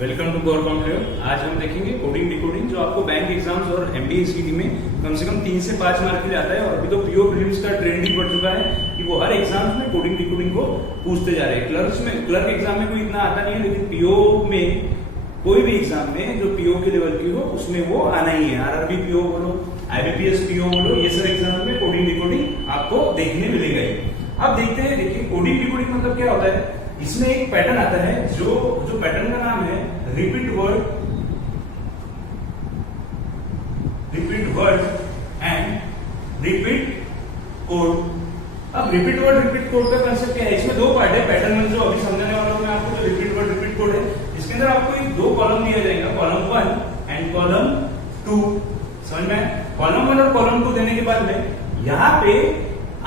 Welcome to गौर कॉम्प्लेव। आज हम देखेंगे कोडिंग डिकोडिंग, जो आपको बैंक एग्जाम्स और एमबीए सीटी में कम से कम 3 से 5 मार्क के लिए आता है। और अभी तो पीओ प्रीलिम्स का ट्रेंड ही बढ़ चुका है कि वो हर एग्जाम्स में कोडिंग डिकोडिंग को पूछते जा रहे हैं। क्लर्क एग्जाम में कोई इतना आता नहीं है, लेकिन पीओ में कोई भी एग्जाम में जो पीओ के लेवल की हो उसमें वो आना ही है। आरआरबी पीओ बोलो, आईबीपीएस पीओ बोलो, ये सब एग्जाम में कोडिंग डिकोडिंग आपको देखने मिलेगा ही। अब देखते हैं, देखिए कोडिंग डिकोडिंग मतलब क्या होता है। इसमें एक पैटर्न आता है, जो पैटर्न का नाम है repeat word and repeat code. अब रिपीट वर्ड रिपीट कोड का कंसेप्ट क्या है, इसमें दो पार्ट है। पैटर्न में जो अभी समझाने वाला हूं मैं आपको, जो रिपीट वर्ड रिपीट कोड है, इसके अंदर आपको एक दो कॉलम दिया जाएगा, कॉलम 1 एंड कॉलम 2। समझ में? कॉलम 1 और कॉलम 2 देने के बाद में यहाँ पे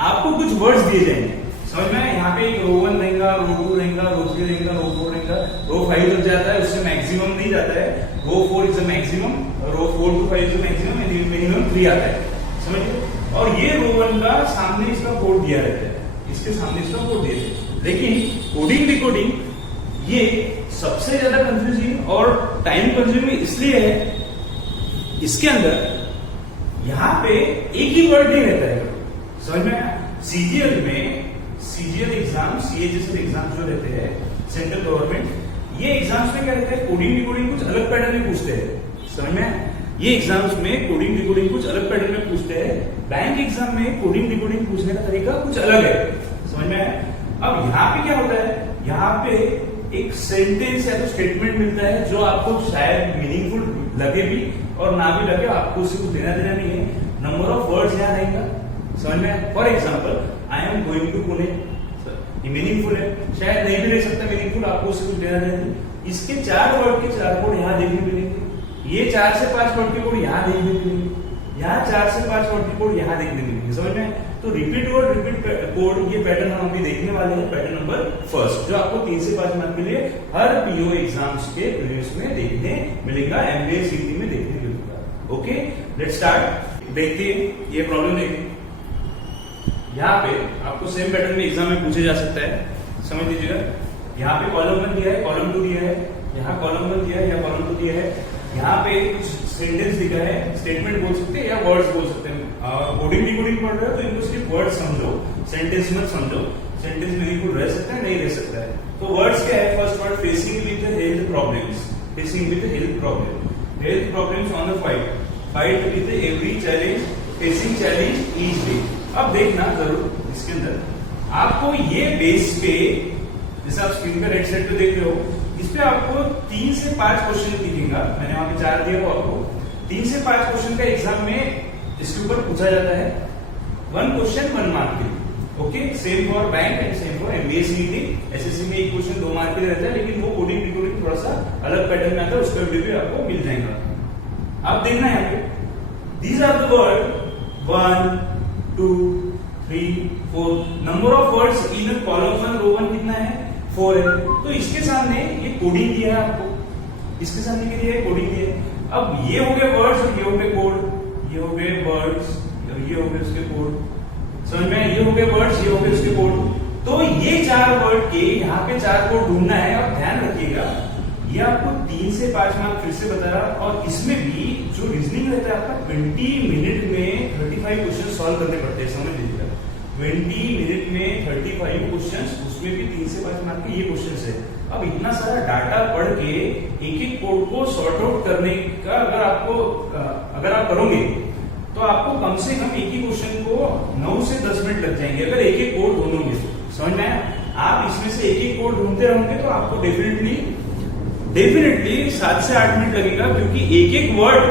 आपको कुछ वर्ड्स दिए जाएंगे। समझ में? यहाँ पे एक रो 1 रहेगा, रो 2 रहेगा, रो 3 रहेगा, रो 4 रहेगा, रो 5 तक जाता है, उससे मैक्सिमम नहीं जाता है। Row 4 is the maximum, row 4 to 5 is the maximum and minimum 3 आता है। समझिए? और ये रो 1 का सामने इसका कोड दिया रहता है, इसके सामने इसका कोड दिया रहता है। लेकिन कोडिंग डिकोडिंग ये सबसे ज्यादा कंफ्यूजिंग और टाइम कंज्यूमिंग इसलिए है, इसके अंदर यहाँ पे एक ही वर्ड नहीं रहता है। समझ में? सीजीएल एग्जाम, सीएचएसएल एग्जाम जो रहते हैं सेंट्रल गवर्नमेंट, ये एग्जाम्स में क्या रहता है, कोडिंग डिकोडिंग कुछ अलग पैटर्न में पूछते हैं। समझ में? ये एग्जाम्स में कोडिंग डिकोडिंग कुछ अलग पैटर्न में पूछते हैं। बैंक एग्जाम में कोडिंग डिकोडिंग पूछने का तरीका कुछ अलग है। समझ में? अब यहाँ पे क्या होता है, यहाँ पे एक सेंटेंस या तो स्टेटमेंट मिलता है जो आपको शायद मीनिंगफुल लगे भी और ना भी लगे, आपको उससे कुछ देना देना नहीं है। नंबर ऑफ वर्ड्स यहाँ रहेगा। समझ में? For example, I am going to Pune, ये मीनिंगफुल है, शायद नहीं भी रह सकता मीनिंगफुल, आपको उससे कुछ देना नहीं। इसके 4 वर्ड के 4 कोड यहाँ देखने मिलेंगे, ये 4 से 5 वर्ड के कोड यहाँ देखने मिलेंगे, यहाँ 4 से 5 वर्ड के कोड यहाँ देखने मिलेंगे। समझ में? तो रिपीट वर्ड रिपीट कोड, ये पैटर्न हम अभी देखने वाले हैं, पैटर्न नंबर फर्स्ट, जो आपको 3 से 5 मार्क के लिए हर पीओ एग्जाम्स के प्रीलिम्स में देखने मिलेगा, एमबीए सीटी में देखने मिलेगा। Okay, let's start. देखते हैं ये प्रॉब्लम। देखिए यहाँ पे आपको सेम पैटर्न में एग्जाम में पूछे जा सकता है। समझ लीजिएगा, यहाँ पे कॉलम 1 दिया है, कॉलम 2 दिया है, यहाँ कॉलम 1 दिया है, यहाँ कॉलम 2 दिया है, यहाँ पे कुछ सेंटेंस दिखा है, स्टेटमेंट बोल सकते हैं या वर्ड्स बोल सकते हैं। कोडिंग डिकोडिंग पढ़ रहे हो तो इनको सिर्फ वर्ड समझो, सेंटेंस मत समझो। सेंटेंस मीनिंगफुल रह सकता है, नहीं रह सकता है। तो वर्ड्स क्या है, first word facing with health problems, facing with health problems on the fight with every challenge, facing challenge each day. अब देखना जरूर, इसके अंदर आपको ये बेस पे, जैसे आप स्क्रीन पे राइट साइड पे देख रहे हो, इस पे आपको 3 से 5 क्वेश्चन दिखेगा। मैंने वहां पे 4 दिया, वो आपको 3 से 5 क्वेश्चन का एग्जाम में इसके ऊपर पूछा जाता है। 1 क्वेश्चन 1 मार्क के लिए। Okay, same for bank and same for MBA सीटी। एसएससी में एक क्वेश्चन 2 मार्क के लिए रहता है, लेकिन वो कोडिंग डिकोडिंग थोड़ा सा अलग पैटर्न में आता है, उसका वीडियो भी आपको मिल जाएगा। अब देखना है यहाँ पे, these are the word 1 2 3 4। Number of words in column 1 row 1 कितना है, 4 है। तो इसके सामने ये कोडिंग दिया है आपको, इसके सामने क्या दिया है, कोडिंग दिया है। अब ये हो गए वर्ड्स और ये हो गए कोड, ये हो गए वर्ड्स और ये हो गए उसके कोड। समझ में? ये हो गए वर्ड्स, ये हो गए उसके कोड। तो ये 4 वर्ड के यहाँ पे 4 कोड ढूंढना है। और ध्यान रखिएगा, ये आपको 3 से 5 मार्क फिर से बताया। और इसमें भी जो रीजनिंग रहता है आपका 20 मिनट में 35 क्वेश्चन सॉल्व करने पड़ते हैं। समझ लीजिएगा, 20 मिनट में 35 क्वेश्चन, उसमें भी 3 से 5 मार्क के ये क्वेश्चन है। अब इतना सारा डाटा पढ़ के एक एक कोड को सॉर्ट आउट करने का अगर आप करोगे तो आपको कम से कम एक ही क्वेश्चन को 9 से 10 मिनट लग जाएंगे, अगर एक एक कोड ढूंढोगे। समझ में आया? आप इसमें से एक एक कोड ढूंढते रहोगे तो आपको डेफिनेटली 7 से 8 मिनट लगेगा, क्योंकि एक एक वर्ड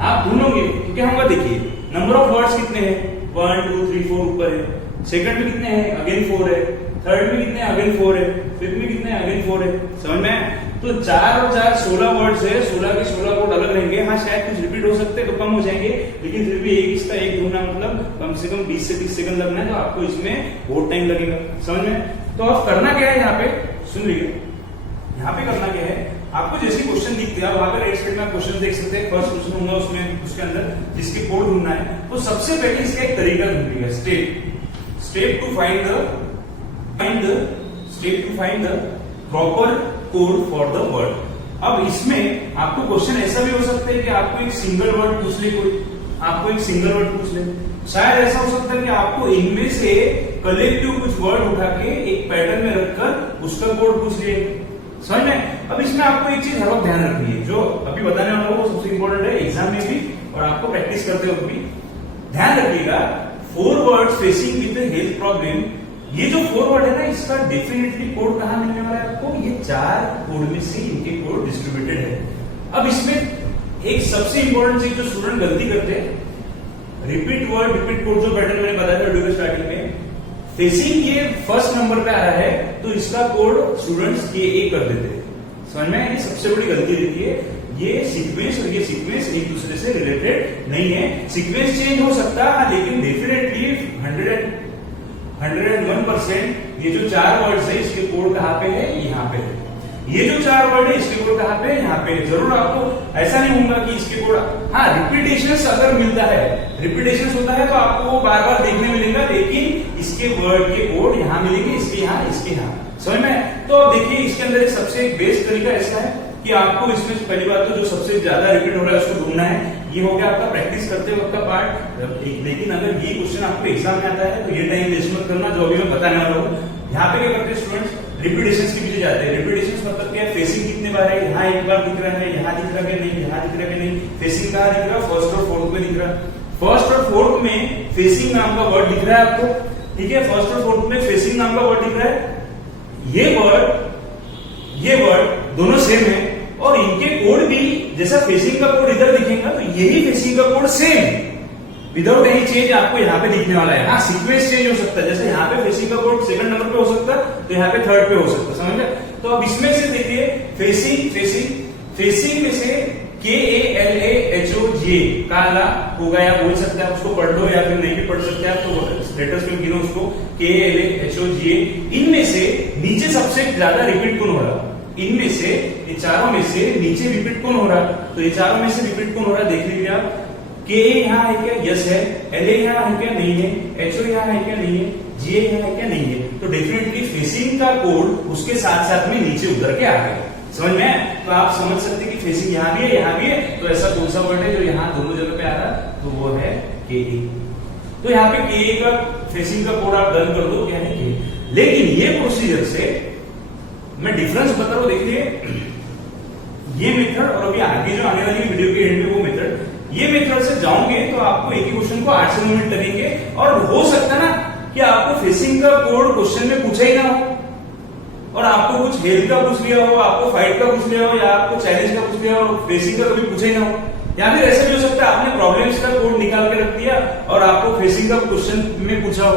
आप ढूंढोगे। तो क्या होगा, देखिए नंबर ऑफ वर्ड्स कितने हैं, 1 2 3 4 ऊपर है, सेकंड में कितने हैं, अगेन 4 है, थर्ड में कितने हैं, अगेन 4 है, फिफ्थ में कितने हैं, अगेन 4 है। समझ में? तो 4 और 4 16 वर्ड्स है, 16 के 16 कोड अलग रहेंगे। हाँ, शायद कुछ रिपीट हो सकते हैं तो कम हो जाएंगे, लेकिन फिर भी एक इसका एक ढूंढना मतलब कम से कम 20 से 30 सेकंड लगना है, तो आपको इसमें बहुत टाइम लगेगा। समझ में? तो अब करना क्या है, यहाँ पे सुन लीजिए, यहाँ पे करना क्या है, आपको जैसे क्वेश्चन दिखते हैं, वहां पे राइट साइड में क्वेश्चन देख सकते हैं। फर्स्ट क्वेश्चन होगा, उसमें उसके अंदर जिसके कोड ढूंढना है, तो सबसे पहले इसका एक तरीका ढूंढिएगा, step two find the proper code for the word. अब इसमें आपको क्वेश्चन ऐसा भी हो सकता है कि आपको एक सिंगल वर्ड पूछ ले, कोई आपको एक सिंगल वर्ड पूछ ले, शायद ऐसा हो सकता है कि आपको इनमें से कलेक्टिव कुछ वर्ड उठा के एक पैटर्न में रखकर उसका कोड पूछ लिए, समझ में। अब इसमें आपको एक चीज हर वक्त ध्यान रखनी है, जो अभी बताने वाला हूं वो सबसे इंपॉर्टेंट है एग्जाम में भी और आपको प्रैक्टिस करते वक्त भी ध्यान रखिएगा। 4 words facing with health problem, ये जो 4 वर्ड है ना, इसका डेफिनेटली कोड कहां मिलने वाला है आपको, ये 4 कोड में से इनके कोड डिस्ट्रीब्यूटेड है। अब इसमें एक सबसे इंपॉर्टेंट चीज जो स्टूडेंट गलती करते हैं, रिपीट वर्ड रिपीट कोड, जो पैटर्न मैंने बताया था वीडियो के स्टार्टिंग में, फेसिंग ये फर्स्ट नंबर पे आ रहा है तो इसका कोड स्टूडेंट्स KA कर देते हैं, समझ में। ये सबसे बड़ी गलती रहती है, ये सीक्वेंस और ये सीक्वेंस एक दूसरे से रिलेटेड नहीं है। सीक्वेंस चेंज हो सकता है लेकिन डेफिनेटली 101% ये जो 4 वर्ड्स है इसके कोड कहां पे है, यहाँ पे है। ये जो 4 वर्ड है इसके कोड कहां पे है, यहाँ पे। जरूर आपको ऐसा नहीं होगा कि इसके कोड, हाँ रिपीटेशन अगर मिलता है, रिपीटेशन होता है तो आपको वो बार बार देखने मिलेगा, लेकिन इसके वर्ड के कोड यहाँ मिलेंगे, इसके यहाँ इसके यहाँ, समझ में। तो अब देखिए इसके अंदर सबसे एक बेस्ट तरीका ऐसा है कि आपको इसमें पहली बात तो जो सबसे ज्यादा रिपीट हो रहा है उसको ढूंढना है। ये हो गया आपका प्रैक्टिस करते वक्त का पार्ट। लेकिन अगर ये क्वेश्चन आपको एग्जाम में आता है तो ये टाइम वेस्ट मत करना, जो अभी मैं बताने वाला हूँ। यहाँ पे क्या करते हैं स्टूडेंट्स, रिपीटेशंस के पीछे जाते हैं। रिपीटेशंस मतलब क्या है, फेसिंग कितने बार है, यहाँ एक बार दिख रहा है, यहाँ दिख रहा है नहीं, यहाँ दिख रहा है नहीं, फेसिंग कहाँ दिख रहा है, फर्स्ट और फोर्थ में दिख रहा है। फर्स्ट और फोर्थ में फेसिंग नाम का वर्ड दिख रहा है आपको, ठीक है। फर्स्ट और फोर्थ में फेसिंग नाम का वर्ड दिख रहा है। ये वर्ड दोनों सेम है और इनके कोड भी जैसा फेसिंग का कोड इधर दिखेगा तो यही फेसिंग का code same without any change आपको यहाँ पे दिखने वाला है। हाँ सीक्वेंस चेंज हो सकता है, जैसे यहाँ पे फेसिंग का कोड सेकंड नंबर पे हो सकता है तो यहाँ पे थर्ड पे हो सकता है, समझ गए। तो अब इसमें से देखिए फेसिंग में से KALAHOJ काला होगा, या बोल सकते हैं उसको पढ़ लो या फिर नहीं भी पढ़ सकते हैं, तो लेटर्स में गिनो उसको KALAHOJ। इनमें से नीचे सबसे ज्यादा रिपीट कौन हो रहा, इनमें से ये चारों में से नीचे रिपीट कौन हो रहा, तो ये चारों में से रिपीट कौन हो रहा देख लीजिए आप। KA यहाँ है क्या, यस है। LA यहाँ है क्या, नहीं है। HO यहाँ है क्या, नहीं है। GA यहाँ है क्या, नहीं है। तो डेफिनेटली फेसिंग का कोड उसके साथ साथ में नीचे उतर के आ गया, समझ में। तो आप समझ सकते हैं कि फेसिंग यहाँ भी है यहाँ भी है, तो ऐसा कौन सा वर्ड है जो यहाँ दोनों जगह पे आ रहा, तो वो है KA। तो यहाँ पे KA का फेसिंग का कोड आप डन कर दो, क्या है KA। लेकिन ये प्रोसीजर से मैं डिफरेंस बता रहा हूं, देखिए ये मेथड और अभी आगे जो आने वाली वीडियो के एंड में वो मेथड, ये मेथड से जाओगे तो आपको एक ही क्वेश्चन को 8 से 9 मिनट लगेंगे। और हो सकता है ना कि आपको फेसिंग का कोड क्वेश्चन में पूछा ही ना हो और आपको कुछ हेल्थ का पूछ लिया हो, आपको फाइट का पूछ लिया हो, या आपको चैलेंज का पूछ लिया हो, फेसिंग का कभी पूछा ही ना हो। या फिर ऐसा भी हो सकता है आपने प्रॉब्लम्स का कोड निकाल के रख दिया और आपको फेसिंग का क्वेश्चन में पूछा हो,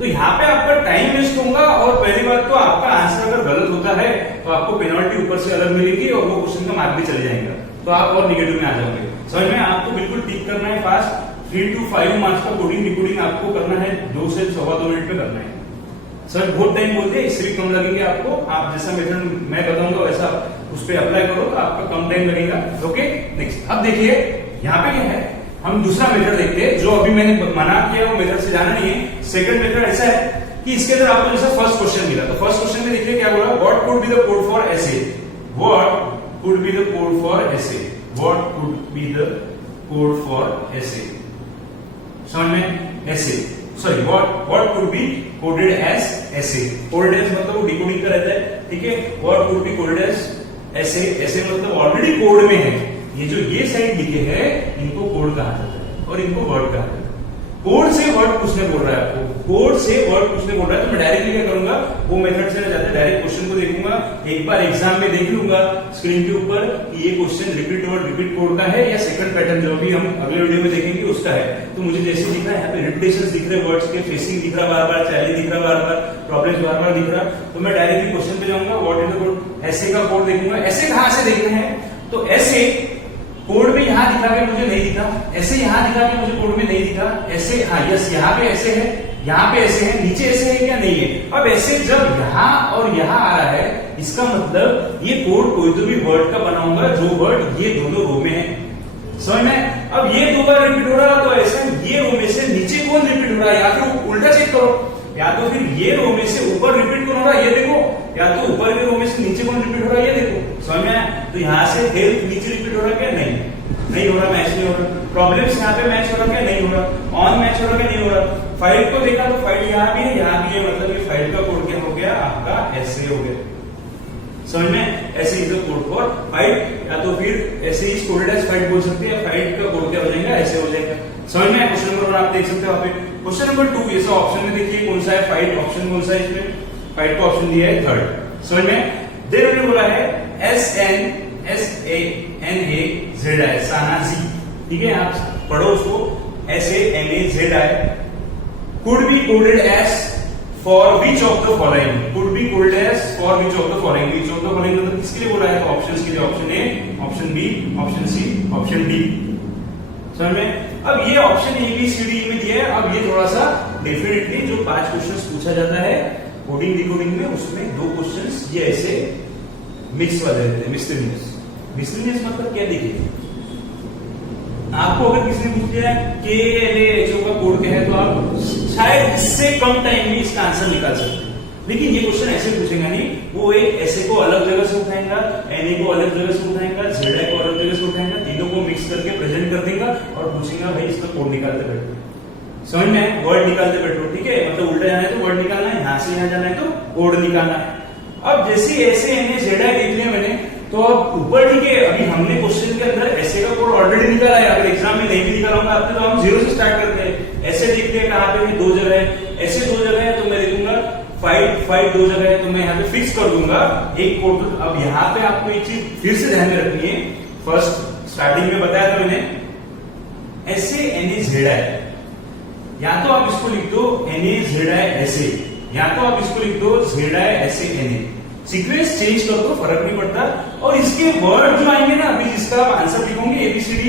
तो यहाँ पे आपका टाइम वेस्ट होगा। और पहली बात तो आपका आंसर अगर गलत होता है तो आपको पेनल्टी ऊपर से अलग मिलेगी और वो क्वेश्चन का मार्क भी चले जाएगा, तो आप और निगेटिव में आ जाओगे, समझ में। आपको बिल्कुल टिक करना है फास्ट। 3 to 5 मार्क्स का कोडिंग डिकोडिंग आपको करना है 2 से 2.25 मिनट में करना है। सर बहुत टाइम बोलते हैं, इससे भी कम लगेंगे आपको। आप जैसा मेथड मैं बताऊंगा वैसा उस पर अप्लाई करो तो आपका कम टाइम लगेगा। ओके नेक्स्ट, अब देखिए यहाँ पे क्या है, हम दूसरा मेथड देखते हैं जो अभी मैंने मना किया, वो मेथड से जाना नहीं है। सेकंड मेथड ऐसा है कि इसके अंदर आपको जैसा फर्स्ट क्वेश्चन मिला, तो फर्स्ट क्वेश्चन में देखिए क्या बोला, what could be the code for ऐसे, what could be the code for ऐसे, what could be the code for ऐसे, समझ में। ऐसे sorry what could be coded as ऐसे, कोडेड एज मतलब वो डिकोडिंग का रहता है, ठीक है। What could be coded as ऐसे, ऐसे मतलब ऑलरेडी कोड में है। ये जो ये साइड लिखे हैं इनको कोड कहा जाता है और इनको वर्ड कहा जाता है। कोड से वर्ड पूछने बोल रहा है आपको, कोड से वर्ड पूछने बोल रहा है, तो मैं डायरेक्टली क्या करूंगा, वो मेथड से जाते डायरेक्ट क्वेश्चन को देखूंगा, एक बार एग्जाम में देख लूंगा स्क्रीन के ऊपर कि ये question repeat word repeat code का है या सेकंड पैटर्न जो भी हम अगले वीडियो में देखेंगे उसका है। तो मुझे जैसे दिख रहा है यहाँ पे रिपीटेशन दिख रहे वर्ड्स के, फेसिंग दिख रहा बार बार, चैलेंज दिख रहा बार बार, प्रॉब्लम बार बार दिख रहा, तो मैं डायरेक्टली क्वेश्चन पे जाऊंगा, व्हाट इज द कोड, ऐसे का कोड देखूंगा। ऐसे कहां से देखना है, तो ऐसे कोड में यहां दिखा के मुझे नहीं दिखा, ऐसे यहां दिखा के मुझे कोड में नहीं दिखा, ऐसे हाँ यस यहाँ पे ऐसे है, यहाँ पे ऐसे है, नीचे ऐसे है क्या, नहीं है। अब ऐसे जब यहाँ और यहाँ आ रहा है इसका मतलब ये कोड कोई तो भी वर्ड का बनाऊंगा जो वर्ड ये दोनों रो में है, समझ में। अब ये 2 बार रिपीट हो रहा है तो ऐसा ये रो में से नीचे कौन रिपीट हो रहा है, या फिर उल्टा चेक करो, या तो फिर ये रो में से ऊपर रिपीट कौन हो रहा है ये देखो, या तो ऊपर के रो में से नीचे कौन रिपीट हो रहा है ये देखो, समझ में। तो यहाँ से हेल्थ नीचे रिपीट हो रहा क्या? नहीं हो रहा, मैच नहीं हो रहा। प्रॉब्लम्स यहाँ पे मैच हो रहा क्या? नहीं हो रहा। ऑन मैच हो रहा क्या? नहीं हो रहा। फाइट को देखा तो फाइट यहाँ भी है, यहाँ भी है, मतलब ये फाइट का कोड क्या हो गया? आपका ऐसे हो गया। समझ में? ऐसे is the code for fight, या तो फिर ऐसे ही कोडेड एज फाइट बोल सकते हैं, फाइट का कोड क्या हो जाएगा? ऐसे हो जाएगा। समझ में? क्वेश्चन नंबर 1 आप देख सकते हो वहां पे। क्वेश्चन नंबर 2 ऐसा ऑप्शन में देखिए कौन सा है? फाइट ऑप्शन कौन सा है इसमें? फाइट का ऑप्शन दिया है थर्ड। समझ में? देन उन्होंने बोला है SANAZI, सानाजी। ठीक है, आप पढ़ो उसको। SANAZI could be coded as for which of the following? Could be coded as for which of the following? Which of the following मतलब किसके लिए बोला है? तो ऑप्शंस के लिए option A, option B, option C, option D. समझ में? अब ये option A B C D में दिया है। अब ये थोड़ा सा डेफिनेटली जो 5 क्वेश्चंस पूछा जाता है कोडिंग डिकोडिंग में, उसमें 2 क्वेश्चंस ये ऐसे मिक्स वाले रहते हैं, मिसलिनियस मतलब क्या? देखिए, आपको अगर किसी ने पूछ लिया के एल एच का कोड क्या है, तो आप शायद इससे कम टाइम में इसका आंसर निकाल सकते हैं। लेकिन ये क्वेश्चन ऐसे पूछेगा नहीं, वो एक ऐसे को अलग जगह से उठाएगा, एनए को अलग जगह से उठाएगा, जेड को अलग जगह से उठाएगा, तीनों को मिक्स करके प्रेजेंट कर देगा और पूछेगा भाई इसका कोड निकालते बैठो। समझ में? वर्ड निकालते बैठो। ठीक है, मतलब उल्टा जाना है तो वर्ड निकालना है, यहाँ से यहाँ जाना है तो कोड निकालना है। अब जैसे ऐसे एनए जेड देख लिया मैंने, तो अब ऊपर ठीक है, अभी हमने क्वेश्चन के अंदर ऐसे का कोड ऑलरेडी निकाला है। अगर एग्जाम में नहीं भी निकाला होगा आपने, तो हम 0 से स्टार्ट करते हैं। ऐसे देखते हैं कहाँ पे 2 जगह है, ऐसे 2 जगह है, तो मैं देखूंगा फाइट 2 जगह है, तो मैं यहाँ पे फिक्स कर दूंगा एक कोड। अब यहाँ पे आपको एक चीज फिर से ध्यान में रखनी है। फर्स्ट स्टार्टिंग में बताया था मैंने, SANAZI, या तो आप इसको लिख दो NAZI ऐसे, या तो आप इसको लिख दो ZI SANA। सीक्वेंस चेंज कर दो, फर्क नहीं पड़ता। और इसके वर्ड जो आएंगे ना, अभी जिसका आप आंसर लिखोगे ABCD,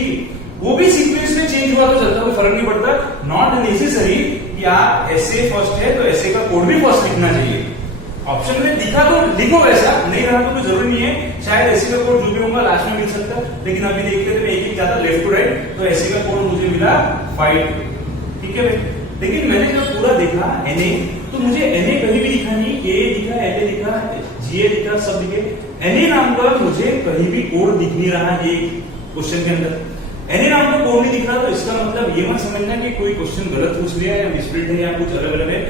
वो भी सीक्वेंस में चेंज हुआ तो चलता है, फर्क नहीं पड़ता। नॉट नेसेसरी कि आप ऐसे फर्स्ट है तो ऐसे का कोड भी फर्स्ट लिखना चाहिए। ऑप्शन में दिखा तो लिखो, वैसा नहीं रहा तो कोई जरूरी नहीं है। शायद ऐसे का कोड जो भी होगा लास्ट में मिल सकता है, लेकिन अभी देखते थे एक जाता लेफ्ट टू राइट, तो ऐसे का कोड मुझे मिला फाइट। ठीक है भाई, लेकिन मैंने जब पूरा देखा NA, तो मुझे NA कहीं भी दिखा नहीं, A दिखा, LA दिखा, GA दिखा, सब दिखे। NA नाम का मुझे कहीं भी कोड दिख नहीं रहा है क्वेश्चन के अंदर। NA नाम का कोड नहीं दिख रहा, तो इसका मतलब ये मत समझना कि कोई क्वेश्चन गलत पूछ लिया है, मिसप्रिंट है या कुछ अलग अलग है।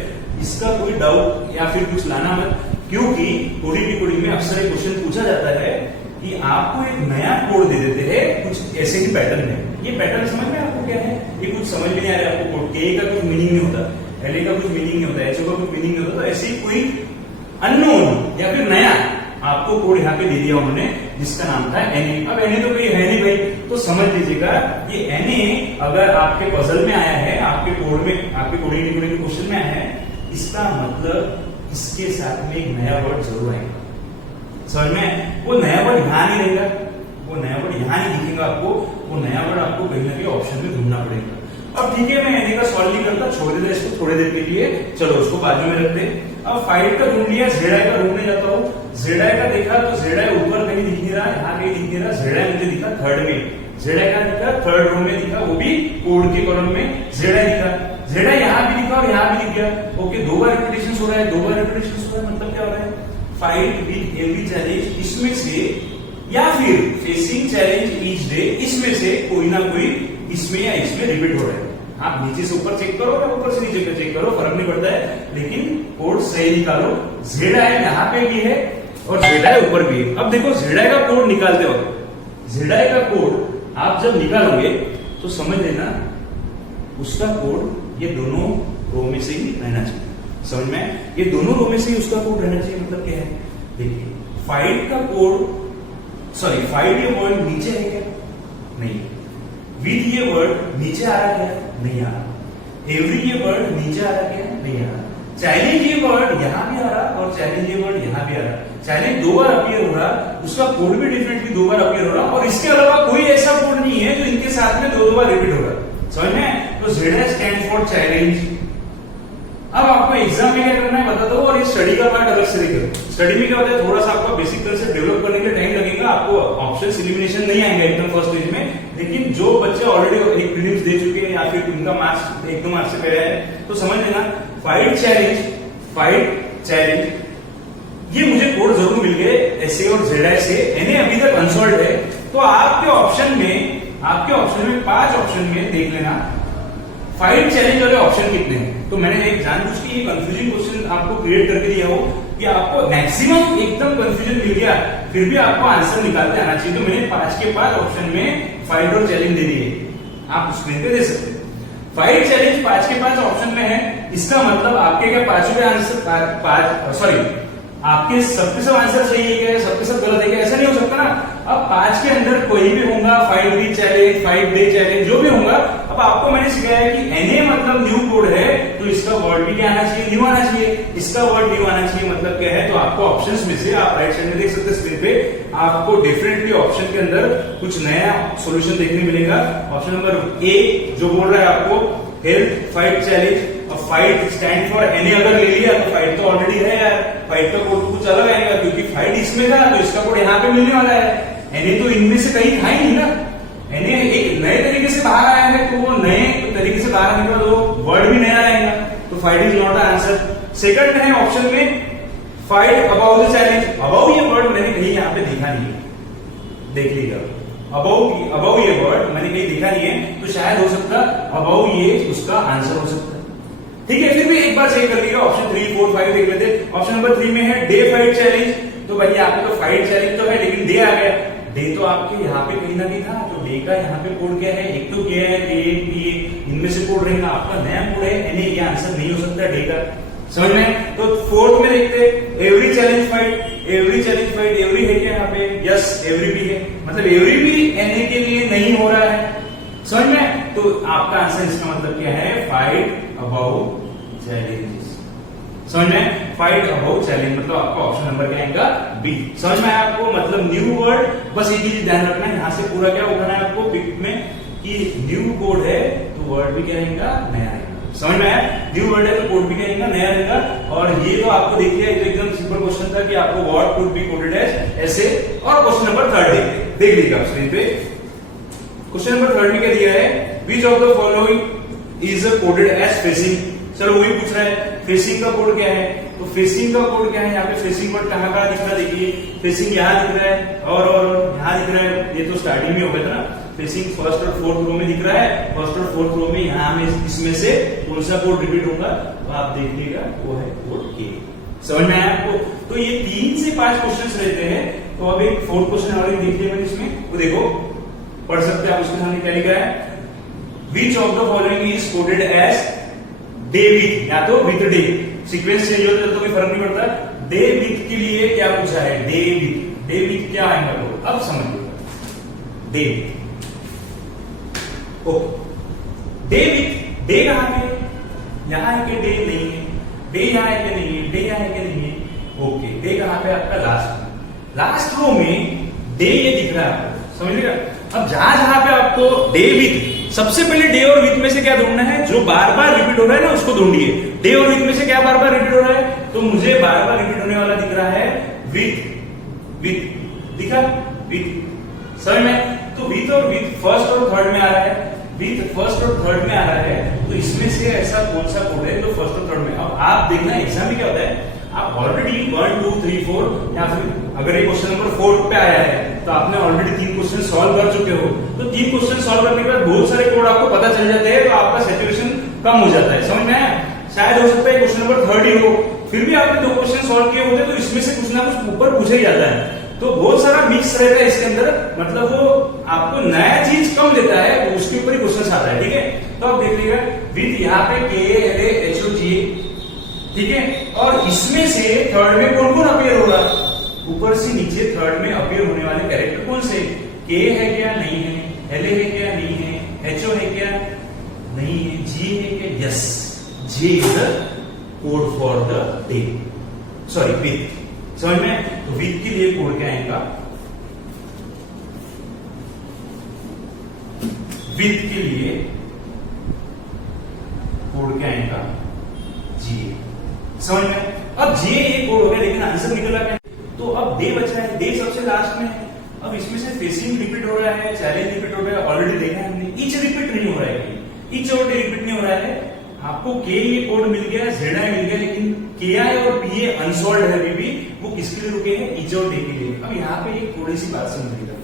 इसका कोई डाउट या फिर कुछ लाना मत, क्योंकि कोडिंग डिकोडिंग में अक्सर एक क्वेश्चन पूछा जाता है कि आपको एक नया कोड दे देते हैं कुछ ऐसे ही पैटर्न में। ये पैटर्न समझ में आपको क्या है? ये कुछ समझ में नहीं आ रहा है आपको। कोड के का कुछ मीनिंग नहीं होता, एल का कुछ मीनिंग नहीं होता, एच का कुछ मीनिंग नहीं होता, तो ऐसे ही कोई अननोन या फिर नया आपको कोड यहाँ पे दे दिया उन्होंने, जिसका नाम था NA। अब NA तो कोई है नहीं भाई, तो समझ लीजिएगा ये NA अगर आपके पजल में आया है, आपके कोड में, आपके कोडिंग डिकोडिंग के क्वेश्चन में आया है, इसका मतलब इसके साथ में एक नया वर्ड जरूर आएगा। समझ में? वो नया वर्ड यहाँ नहीं रहेगा, वो नया वर्ड यहाँ नहीं दिखेगा आपको, वो नया वर्ड आपको कहीं ना कहीं ऑप्शन में ढूंढना पड़ेगा। अब ठीक है, मैं NA का सॉल्व नहीं करता, छोड़ देता इसको थोड़ी देर के लिए, चलो उसको बाजू में रखते। अब फाइट का ढूंढ लिया, ZI का ढूंढने जाता हूँ। ZI का देखा तो ZI ऊपर कहीं दिख नहीं रहा, यहाँ कहीं दिख नहीं रहा। ZI मुझे दिखा थर्ड में, ZI का दिखा थर्ड रो में दिखा, वो भी कोड के कॉलम में ZI दिखा। ZI यहाँ भी दिखा और यहाँ भी दिख गया। ओके, 2 बार रिपीटेशन हो रहा है, 2 बार रिपीटेशन हो रहा है, मतलब क्या हो रहा है? फाइट विद हेल्दी चैलेंज, इसमें से या फिर फेसिंग चैलेंज ईच डे, इसमें से कोई ना कोई इसमें या इसमें रिपीट हो रहा है। आप नीचे से ऊपर चेक करो या ऊपर से नीचे चेक करो, फर्क नहीं पड़ता है, लेकिन कोड सही निकालो। ZI यहाँ पे भी है और ZI ऊपर भी है। अब देखो ZI का कोड निकालते हो, ZI का कोड आप जब निकालोगे तो समझ लेना उसका कोड ये दोनों रो में से ही रहना चाहिए। समझ में? ये दोनों रो में से ही उसका कोड रहना चाहिए। मतलब क्या है? देखिए, फाइट का कोड, सॉरी, फाइट ये वर्ड नीचे है क्या? नहीं। विद ये वर्ड नीचे आ रहा क्या? नहीं आ रहा। एवरी ये वर्ड नीचे आ रहा क्या? नहीं आ रहा। चैलेंज ये वर्ड यहाँ भी आ रहा और चैलेंज ये वर्ड यहाँ भी आ रहा। चैलेंज 2 बार अपीयर हो रहा, उसका कोड भी डिफरेंटली 2 बार अपीयर हो रहा, और इसके अलावा कोई ऐसा कोड नहीं है जो इनके साथ में 2 बार रिपीट हो रहा। समझ में? तो ZI स्टैंड फॉर चैलेंज। अब आपको एग्जाम में क्या करना है बता दो, और ये स्टडी का पार्ट अलग से देखो। स्टडी में क्या होता है, थोड़ा सा आपका बेसिक तरह से डेवलप करने के लिए टाइम लगेगा, आपको ऑप्शंस एलिमिनेशन नहीं आएंगे एकदम फर्स्ट स्टेज में, लेकिन जो बच्चे ऑलरेडी एक प्रीलिम्स दे चुके हैं या फिर उनका मार्क्स 1-2 मार्क्स से गया है, तो समझ लेना फाइट चैलेंज, ये मुझे कोड जरूर मिल गए ऐसे और जेड ऐसे एनए अभी तक अनसॉल्व है, तो आपके ऑप्शन में 5 ऑप्शन में देख लेना फाइट चैलेंज वाले ऑप्शन कितने हैं। तो मैंने एक जानबूझ के ये कंफ्यूजिंग क्वेश्चन आपको क्रिएट करके दिया हो कि आपको मैक्सिमम एकदम कंफ्यूजन मिल गया, फिर भी आपको आंसर निकालते आना चाहिए। तो मैंने 5 के 5 ऑप्शन में फाइट और चैलेंज दे दिए, आप स्क्रीन पे दे सकते हैं। फाइट चैलेंज 5 के 5 ऑप्शन में है, इसका मतलब आपके क्या पांचों के आंसर आपके सबके सब आंसर सही है क्या, सबके सब गलत है क्या, ऐसा नहीं हो सकता ना। अब 5 के अंदर कोई भी होगा, fight be challenge, fight day challenge, जो भी होगा। अब आपको मैंने सिखाया कि एनए मतलब न्यू कोड है, तो इसका वर्ड भी क्या आना चाहिए, न्यू आना चाहिए। इसका वर्ड न्यू आना चाहिए मतलब क्या है, तो आपको ऑप्शंस में से आप राइट साइड में देख सकते हैं स्क्रीन पे, आपको डेफिनेटली ऑप्शन के अंदर कुछ नया सॉल्यूशन देखने मिलेगा। ऑप्शन नंबर ए जो बोल रहा है आपको हेल्थ फाइट चैलेंज, और फाइट स्टैंड फॉर एनी अगर ले लिया तो फाइट तो ऑलरेडी है यार, फाइट का कोड कुछ अलग आएगा क्योंकि फाइट इसमें था, तो इसका कोड यहाँ पे मिलने वाला है। एनी तो इनमें से कहीं था ही नहीं ना, एनी एक नए तरीके से बाहर आया है, तो वो नए तरीके से बाहर आने के बाद वो वर्ड भी नया आएगा, तो fight is not the answer. Second है ऑप्शन में fight about the challenge. About ये वर्ड मैंने कहीं यहाँ पे देखा नहीं है, देख लीजिएगा। अबाउ ये वर्ड मैंने कहीं देखा नहीं है, तो शायद हो सकता अबाउ ये उसका आंसर हो सकता है। ठीक है, फिर भी एक बार चेक कर लीजिए, ऑप्शन 3, 4, 5 देख लेते। ऑप्शन नंबर 3 में है डे फाइट चैलेंज, तो भाई आपके तो फाइट चैलेंज तो है लेकिन डे आ गया, डे तो आपके यहाँ पे कहीं ना कहीं था, तो डे का यहाँ पे कोड क्या है, एक तो क्या है ए बी, इनमें से कोड रहेगा, आपका नया कोड है यानी ये आंसर नहीं हो सकता डे का, समझ में। तो फोर्थ में देखते every challenge fight, every challenge fight, every है क्या यहाँ पे, यस एवरी भी है, मतलब एवरी भी एनए के लिए नहीं हो रहा है, समझ में। तो आपका आंसर इसका मतलब क्या है, फाइट अबाउट चैलेंजेस, समझ में। फाइट अबाउट चैलेंज मतलब आपका ऑप्शन नंबर क्या आएगा, बी। समझ में आया आपको, मतलब न्यू वर्ड, बस एक चीज ध्यान रखना है, यहाँ से पूरा क्या उठाना है आपको पिक में कि न्यू कोड है तो वर्ड भी क्या रहेगा, नया रहेगा, समझ में आया। न्यू वर्ड है तो कोड भी क्या रहेगा, नया रहेगा। और ये तो आपको देख लिया, तो एकदम सिंपल क्वेश्चन था कि आपको what could be coded as ऐसे। और क्वेश्चन नंबर 3 देख लीजिएगा स्क्रीन पे। क्वेश्चन नंबर 3 में क्या दिया है, which of the following is coded as facing. चलो वही पूछ रहा है फेसिंग का कोड क्या है, तो फेसिंग का कोड क्या है, यहाँ पे फेसिंग वर्ड कहाँ दिख रहा है, देखिए फेसिंग यहाँ दिख रहा है और यहाँ दिख रहा है, ये तो स्टार्टिंग में हो गया था ना, फेसिंग फर्स्ट और फोर्थ रो में दिख रहा है, फर्स्ट और फोर्थ रो में यहाँ में इसमें से कौन सा कोड रिपीट होगा, तो आप देखिएगा वो है कोड के। समझ में आया आपको। तो ये 3 से 5 क्वेश्चन रहते हैं, तो अब एक फोर्थ क्वेश्चन और देख लिया मैंने इसमें, वो देखो पढ़ सकते हैं आप, उसके सामने क्या लिखा है, which of the following is coded as day with, या तो विथ डे, सीक्वेंस चेंज होता है तो कोई फर्क नहीं पड़ता। डे विथ के लिए क्या पूछा है, डे विथ, डे विथ क्या आएगा, तो अब समझ लो day with, okay day with, day कहां पे, यहां है कि डे नहीं है, डे यहां है कि नहीं है, डे यहां है कि नहीं है, ओके डे कहां पे आपका लास्ट रो में डे ये दिख रहा है आपको, समझिएगा। अब जहां जहां पे आपको डे विथ, सबसे पहले डे और विथ में से क्या ढूंढना है, जो बार बार रिपीट हो रहा है ना उसको ढूंढिए। डे और विथ में से क्या बार बार रिपीट हो रहा है, तो मुझे बार बार रिपीट होने वाला दिख रहा है विथ, विथ दिखा, विथ, समझ में। तो विथ और विथ फर्स्ट और थर्ड में आ रहा है, विथ फर्स्ट और थर्ड में आ रहा है, तो इसमें से ऐसा कौन सा कोड है जो फर्स्ट और थर्ड में। अब आप देखना एग्जाम में क्या होता है, आप ऑलरेडी 1 2 3 4 या फिर अगर ये क्वेश्चन नंबर 4 पे आया है तो आपने ऑलरेडी 3 क्वेश्चन सॉल्व कर चुके हो, तो 3 क्वेश्चन सॉल्व करने के बाद बहुत सारे कोड आपको पता चल जाते हैं, तो आपका सैचुरेशन कम हो जाता है, समझ में आया। शायद हो सकता है क्वेश्चन नंबर 3 ही हो, फिर भी आपने 2 क्वेश्चन सॉल्व किए होते तो इसमें से कुछ ना कुछ ऊपर पूछा ही जाता है, तो बहुत सारा मिक्स रहता है इसके अंदर, मतलब वो आपको नया चीज कम देता है, तो उसके ऊपर ही क्वेश्चन आता है, ठीक है। तो आप देख लीजिएगा विथ यहाँ पे KLAHOG, ठीक है। और इसमें से थर्ड में कौन कौन अपीयर होगा, ऊपर से नीचे थर्ड में अपीयर होने वाले कैरेक्टर कौन से, के है क्या, नहीं है, LA है क्या, नहीं है, HO है क्या, नहीं है, G है क्या, yes, J is the code for the day, sorry with, समझ में। तो विथ के लिए कोड क्या आएगा, विथ के लिए कोड क्या आएगा, G, समझ में। अब J ये कोड हो गया लेकिन आंसर निकला क्या, तो अब डे बचा है, डे सबसे लास्ट में है। अब इसमें से फेसिंग रिपीट हो रहा है, चैलेंज रिपीट हो रहा है, ऑलरेडी देखा है हमने, ईच रिपीट नहीं हो रहा है, ईच और डे रिपीट नहीं हो रहा है। आपको के ये कोड मिल गया, जेड मिल गया, लेकिन के आई और पी ए अनसॉल्व है अभी भी, वो किसके लिए रुके हैं, ईच और डे के लिए। अब यहाँ पे एक थोड़ी सी बात समझिएगा,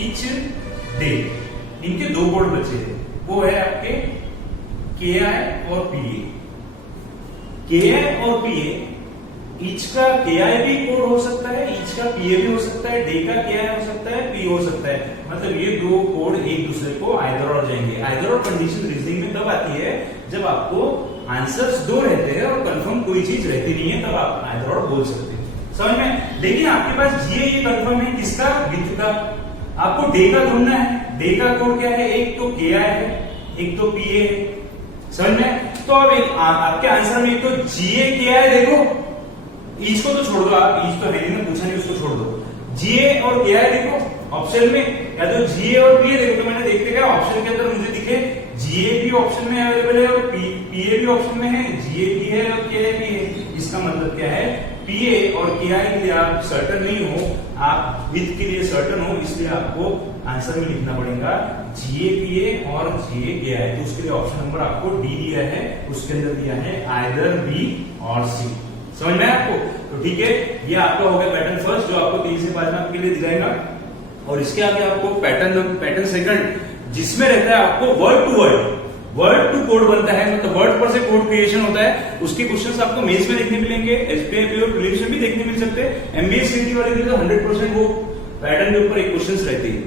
ईच डे इनके दो कोड बचे हैं, वो है आपके के आई और पी ए। के आई और पी ए, ईच का के आई भी कोड हो सकता है, ईच का पी ए भी हो सकता है, डे का के आई हो सकता है, पी हो सकता है। मतलब ये दो कोड एक दूसरे को आइदर और जाएंगे। आइदर और कंडीशन रीजनिंग में तब आती है जब आपको आंसर्स दो रहते हैं और कंफर्म कोई चीज रहती नहीं है, तब आप आइदर और बोल सकते हैं, समझ में। लेकिन आपके पास ये कंफर्म है किसका, विथ का। आपको डे का ढूंढना है, डे का कोड क्या है, एक तो के आई है, एक तो पी ए है, समझ में। तो अब एक आपके आंसर में एक तो जीए के आई देखो, ईच को तो छोड़ दो आप, ईच तो हेरी ने पूछा नहीं, उसको छोड़ दो। जीए और के आई देखो ऑप्शन में, या तो जीए और पीए देखो। तो मैंने देखते क्या ऑप्शन के अंदर मुझे दिखे जीए भी ऑप्शन में अवेलेबल है और पीए भी ऑप्शन में है, जीए भी है और के आई भी है। इसका मतलब क्या है, पीए और के आई के लिए आप सर्टन नहीं हो, आप विथ के लिए सर्टन हो, इसलिए आपको आंसर में लिखना पड़ेगा जीए पीए और जीए के आई। तो उसके लिए ऑप्शन नंबर आपको डी दिया है, उसके अंदर दिया है आइदर बी और सी। समझ में आपको? तो ठीक है, ये आपका हो गया पैटर्न फर्स्ट, जो आपको 3 से 5 मार्क के लिए दिलाएगा। और इसके आगे आपको पैटर्न सेकंड, जिसमें रहता है आपको वर्ड टू कोड बनता है, मतलब वर्ड पर से कोड क्रिएशन होता है। उसके क्वेश्चंस आपको मेंस में देखने मिलेंगे, एसबीआई और प्रीलिम्स में भी देखने मिल सकते हैं। एमबीए सीटी वाले के लिए तो 100% वो पैटर्न के ऊपर एक क्वेश्चन रहती है,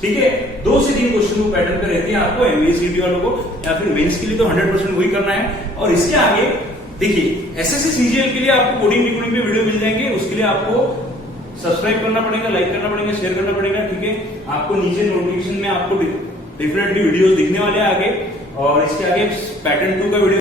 ठीक है। 2 से 3 क्वेश्चन वो पैटर्न पे रहती है आपको एमबीए सीटी वालों को, या फिर मेंस के लिए तो 100% वही करना है। और इसके आगे देखिए एसएससी सीजीएल के लिए आपको कोडिंग डिकोडिंग पे वीडियो मिल जाएंगे, उसके लिए आपको सब्सक्राइब करना पड़ेगा, लाइक करना पड़ेगा, शेयर करना पड़ेगा, ठीक है। आपको नीचे नोटिफिकेशन में आपको डेफिनेटली वीडियोस दिखने वाले हैं आगे। और इसके आगे पैटर्न 2 का वीडियो